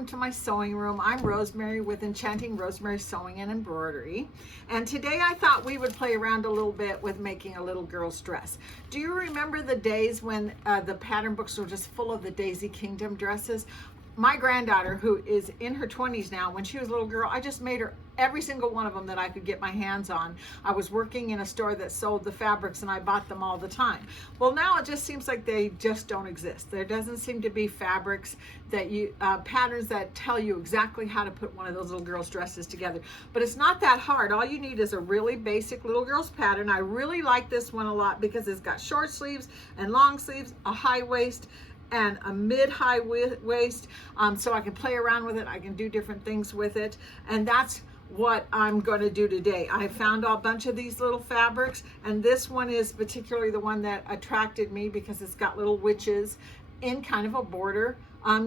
welcome to my sewing room. I'm Rosemary with Enchanting Rosemary Sewing and Embroidery. And today I thought we would play around a little bit with making a little girl's dress. Do you remember the days when the pattern books were just full of the Daisy Kingdom dresses? My granddaughter, who is in her 20s now, when she was a little girl, I just made her every single one of them that I could get my hands on. I was working in a store that sold the fabrics and I bought them all the time. Well, now it just seems like they just don't exist. There doesn't seem to be fabrics that patterns that tell you exactly how to put one of those little girls' dresses together. But it's not that hard. All you need is a really basic little girl's pattern. I really like this one a lot because it's got short sleeves and long sleeves, a high waist, and a mid-high waist, so I can play around with it. I can do different things with it, and that's what I'm going to do today. I found a bunch of these little fabrics, and this one is particularly the one that attracted me because it's got little witches in kind of a border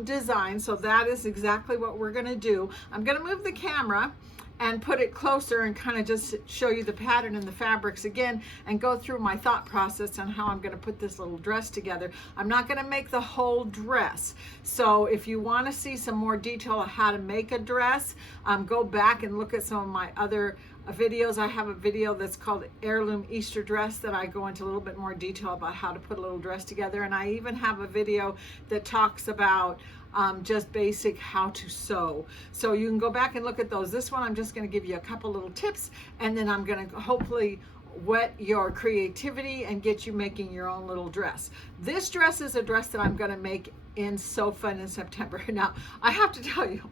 design. So that is exactly what we're going to do. I'm going to move the camera and put it closer and kind of just show you the pattern and the fabrics again and go through my thought process on how I'm going to put this little dress together. I'm not going to make the whole dress. So if you want to see some more detail on how to make a dress, go back and look at some of my other videos. I have a video that's called Heirloom Easter Dress that I go into a little bit more detail about how to put a little dress together. And I even have a video that talks about just basic how to sew. So you can go back and look at those. This one I'm just going to give you a couple little tips, and then I'm going to hopefully whet your creativity and get you making your own little dress. This dress is a dress that I'm going to make in Sew Fun in September. Now I have to tell you,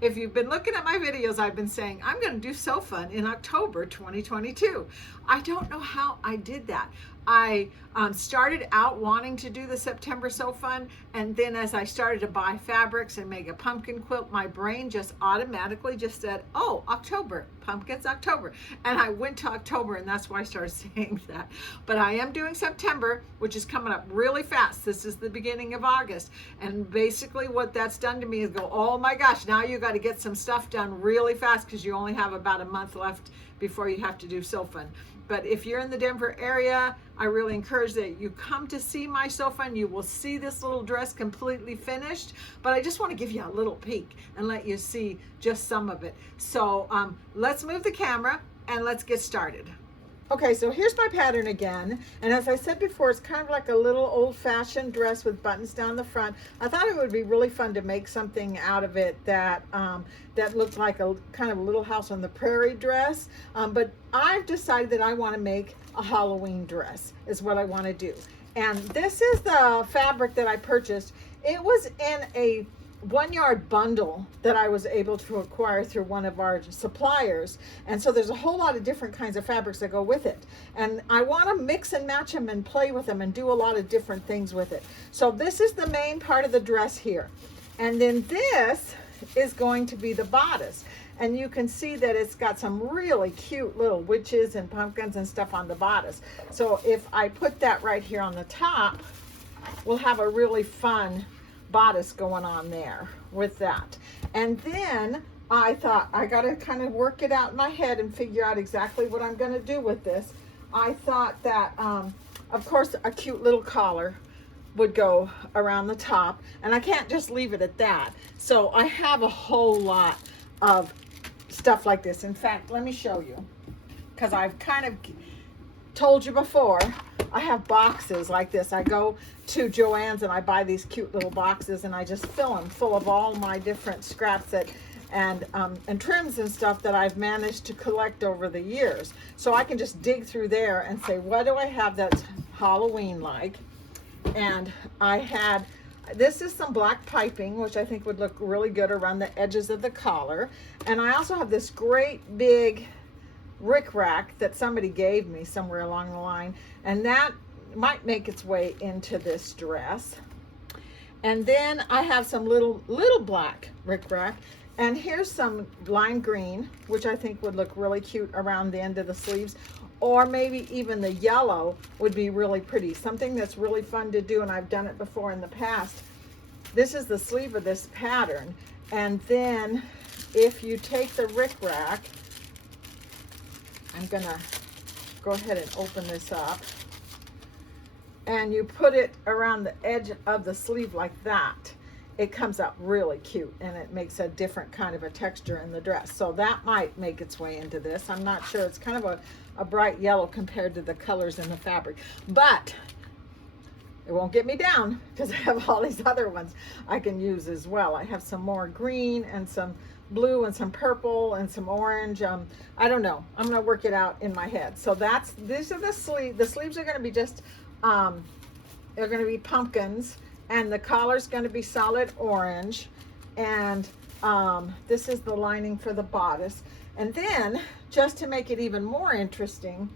if you've been looking at my videos, I've been saying I'm going to do Sew Fun in October 2022. I don't know how I did that. I started out wanting to do the September Sew Fun, and then as I started to buy fabrics and make a pumpkin quilt, my brain just automatically just said, oh, October, pumpkins, October. And I went to October, and that's why I started saying that. But I am doing September, which is coming up really fast. This is the beginning of August. And basically what that's done to me is go, oh my gosh, now you got to get some stuff done really fast because you only have about a month left before you have to do Sew Fun. But if you're in the Denver area, I really encourage that you come to see my Sew Fun. You will see this little dress completely finished, but I just want to give you a little peek and let you see just some of it. So let's move the camera and let's get started. Okay, so here's my pattern again, and as I said before, it's kind of like a little old-fashioned dress with buttons down the front. I thought it would be really fun to make something out of it that that looked like a kind of a Little House on the Prairie dress, but I've decided that I want to make a Halloween dress is what I want to do. And this is the fabric that I purchased. It was in a 1-yard bundle that I was able to acquire through one of our suppliers, and so there's a whole lot of different kinds of fabrics that go with it, and I want to mix and match them and play with them and do a lot of different things with it. So this is the main part of the dress here, and then this is going to be the bodice, and you can see that it's got some really cute little witches and pumpkins and stuff on the bodice. So if I put that right here on the top, we'll have a really fun bodice going on there with that. And then I thought I got to kind of work it out in my head and figure out exactly what I'm going to do with this. I thought that of course a cute little collar would go around the top, and I can't just leave it at that. So I have a whole lot of stuff like this. In fact, let me show you, because I've kind of told you before, I have boxes like this. I go to Joann's and I buy these cute little boxes, and I just fill them full of all my different scraps that and trims and stuff that I've managed to collect over the years. So I can just dig through there and say, what do I have that's Halloween like? And I had, this is some black piping, which I think would look really good around the edges of the collar. And I also have this great big rickrack that somebody gave me somewhere along the line, and that might make its way into this dress. And then I have some little black rickrack, and here's some lime green, which I think would look really cute around the end of the sleeves, or maybe even the yellow would be really pretty. Something that's really fun to do, and I've done it before in the past. This is the sleeve of this pattern, and then if you take the rickrack, I'm gonna go ahead and open this up, and you put it around the edge of the sleeve like that. it comes out really cute, and it makes a different kind of a texture in the dress. So that might make its way into this. I'm not sure. It's kind of a bright yellow compared to the colors in the fabric, but it won't get me down because I have all these other ones I can use as well. I have some more green and some blue and some purple and some orange. I don't know. I'm going to work it out in my head. So these are the sleeves. The sleeves are going to be just, they're going to be pumpkins, and the collar's going to be solid orange. And this is the lining for the bodice. And then, just to make it even more interesting,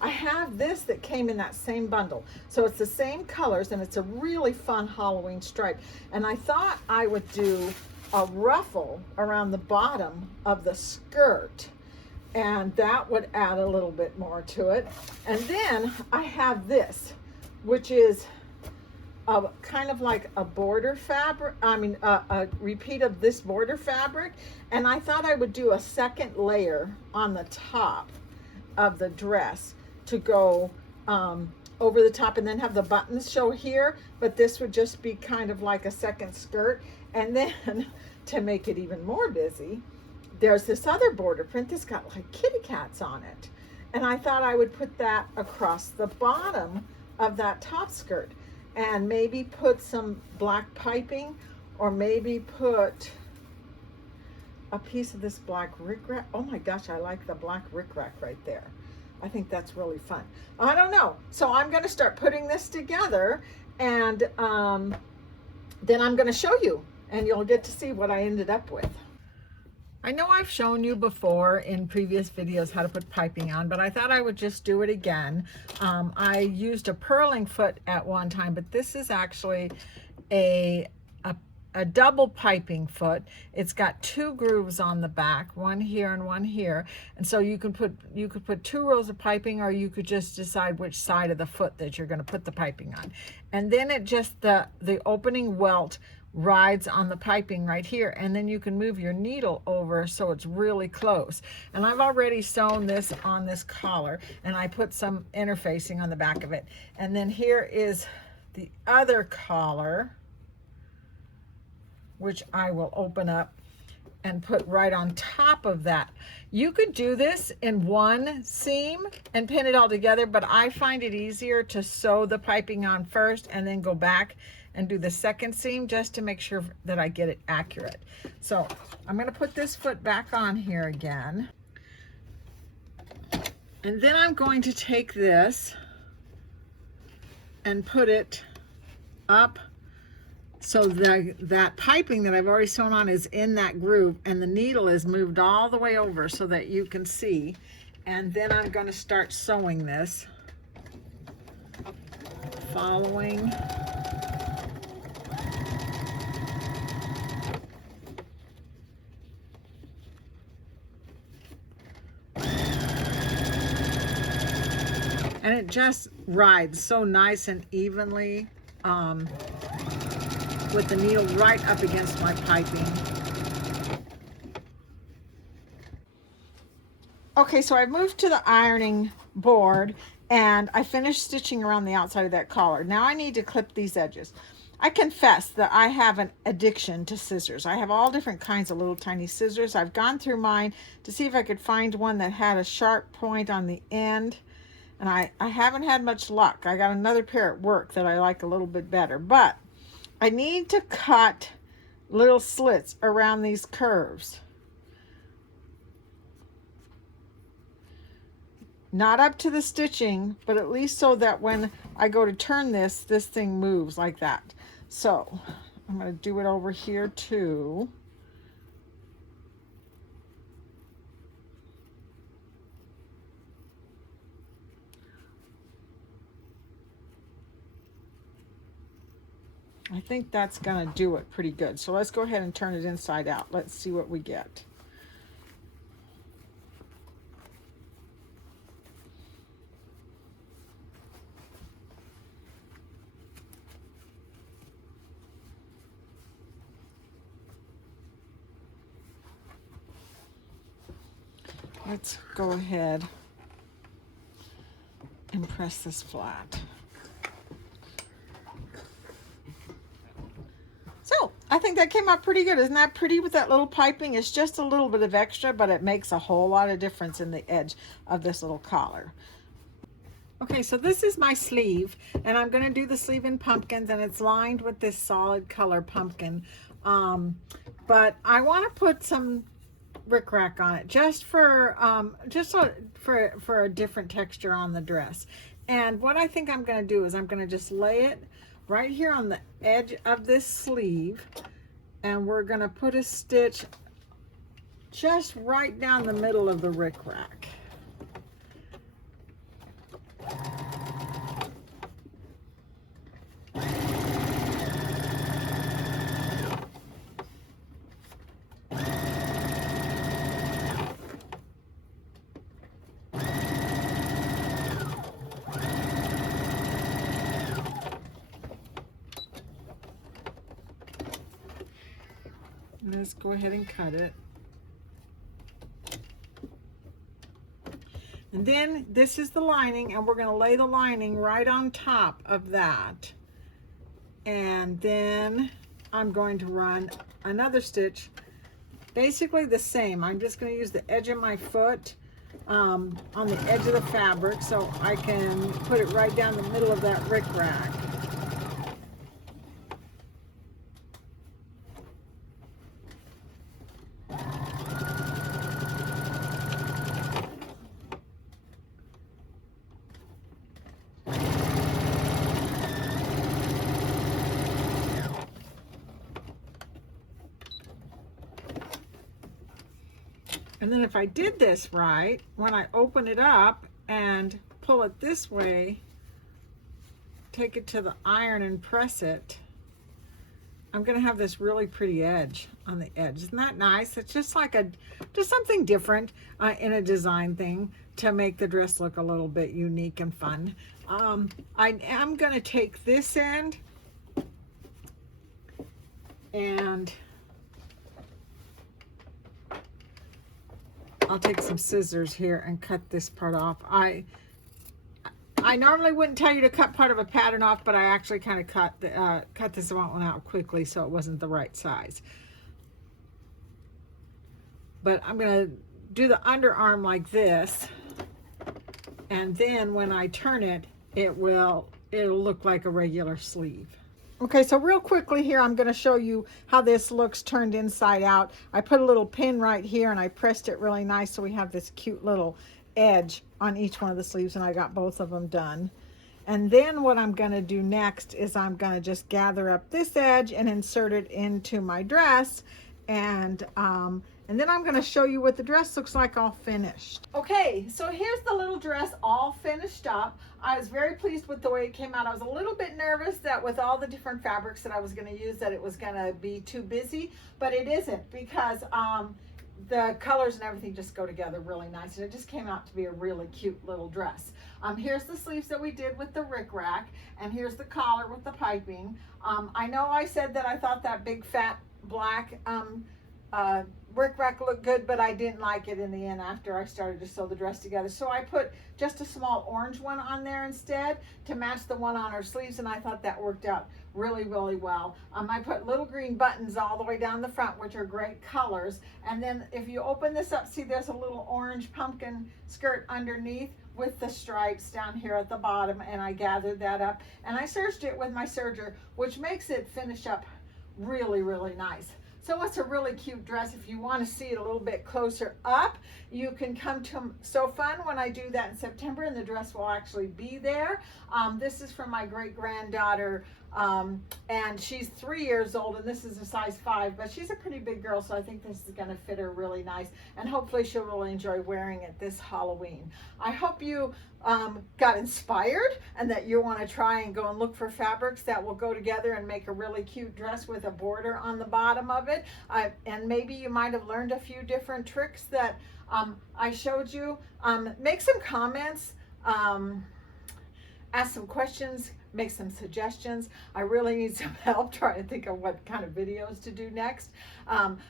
I have this that came in that same bundle. So it's the same colors, and it's a really fun Halloween stripe. And I thought I would do a ruffle around the bottom of the skirt, and that would add a little bit more to it. And then I have this, which is kind of like a border fabric, a repeat of this border fabric. And I thought I would do a second layer on the top of the dress to go over the top, and then have the buttons show here, but this would just be kind of like a second skirt. And then to make it even more busy, there's this other border print that's got like kitty cats on it, and I thought I would put that across the bottom of that top skirt, and maybe put some black piping, or maybe put a piece of this black rickrack. Oh my gosh, I like the black rickrack right there. I think that's really fun. I don't know. So I'm going to start putting this together, and then I'm going to show you, and you'll get to see what I ended up with. I know I've shown you before in previous videos how to put piping on, but I thought I would just do it again. I used a purling foot at one time, but this is actually a double piping foot. It's got two grooves on the back, one here and one here, and so you could put 2 rows of piping, or you could just decide which side of the foot that you're going to put the piping on. And then it just the opening welt rides on the piping right here, and then you can move your needle over so it's really close. And I've already sewn this on this collar, and I put some interfacing on the back of it. And then here is the other collar, which I will open up and put right on top of that. You could do this in one seam and pin it all together, but I find it easier to sew the piping on first and then go back and do the second seam, just to make sure that I get it accurate. So I'm going to put this foot back on here again, and then I'm going to take this and put it up so that piping that I've already sewn on is in that groove, and the needle is moved all the way over so that you can see. And then I'm going to start sewing this, following and it just rides so nice and evenly with the needle right up against my piping. Okay, so I've moved to the ironing board, and I finished stitching around the outside of that collar. Now I need to clip these edges. I confess that I have an addiction to scissors. I have all different kinds of little tiny scissors. I've gone through mine to see if I could find one that had a sharp point on the end, and I haven't had much luck. I got another pair at work that I like a little bit better, but I need to cut little slits around these curves. Not up to the stitching, but at least so that when I go to turn this thing moves like that. So I'm going to do it over here too. I think that's going to do it pretty good. So let's go ahead and turn it inside out. Let's see what we get. Let's go ahead and press this flat. So I think that came out pretty good. Isn't that pretty with that little piping? It's just a little bit of extra, but it makes a whole lot of difference in the edge of this little collar. Okay, so this is my sleeve, and I'm going to do the sleeve in pumpkins, and it's lined with this solid color pumpkin. But I want to put some rickrack on it just for a different texture on the dress. And what I think I'm going to do is I'm going to just lay it right here on the edge of this sleeve, and we're going to put a stitch just right down the middle of the rickrack. Let's go ahead and cut it. And then this is the lining, and we're going to lay the lining right on top of that. And then I'm going to run another stitch, basically the same. I'm just going to use the edge of my foot on the edge of the fabric so I can put it right down the middle of that rickrack. And then if I did this right, when I open it up and pull it this way, take it to the iron and press it, I'm going to have this really pretty edge on the edge. Isn't that nice? It's just like just something different in a design thing to make the dress look a little bit unique and fun. I am going to take this end and I'll take some scissors here and cut this part off. I normally wouldn't tell you to cut part of a pattern off, but I actually kind of cut this one out quickly so it wasn't the right size. But I'm going to do the underarm like this, and then when I turn it, it'll look like a regular sleeve. Okay, so real quickly here, I'm going to show you how this looks turned inside out. I put a little pin right here and I pressed it really nice so we have this cute little edge on each one of the sleeves, and I got both of them done. And then what I'm going to do next is I'm going to just gather up this edge and insert it into my dress, and then I'm going to show you what the dress looks like all finished. Okay, so here's the little dress all finished up. I was very pleased with the way it came out. I was a little bit nervous that with all the different fabrics that I was going to use that it was going to be too busy, but it isn't, because the colors and everything just go together really nice, and it just came out to be a really cute little dress. Here's the sleeves that we did with the rickrack, and here's the collar with the piping. I know I said that I thought that big fat black rickrack looked good, but I didn't like it in the end after I started to sew the dress together. So I put just a small orange one on there instead to match the one on her sleeves, and I thought that worked out really, really well. I put little green buttons all the way down the front, which are great colors. And then if you open this up, see there's a little orange pumpkin skirt underneath with the stripes down here at the bottom, and I gathered that up and I serged it with my serger, which makes it finish up really, really nice. So it's a really cute dress. If you want to see it a little bit closer up, you can come to So Fun when I do that in September, and the dress will actually be there. This is from my great-granddaughter, and she's 3 years old, and this is a size 5, but she's a pretty big girl, so I think this is going to fit her really nice, and hopefully she'll really enjoy wearing it this Halloween. I hope you got inspired and that you want to try and go and look for fabrics that will go together and make a really cute dress with a border on the bottom of it. And maybe you might have learned a few different tricks that I showed you. Make some comments, ask some questions, make some suggestions. I really need some help trying to think of what kind of videos to do next.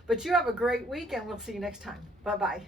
But you have a great week, and we'll see you next time. Bye-bye.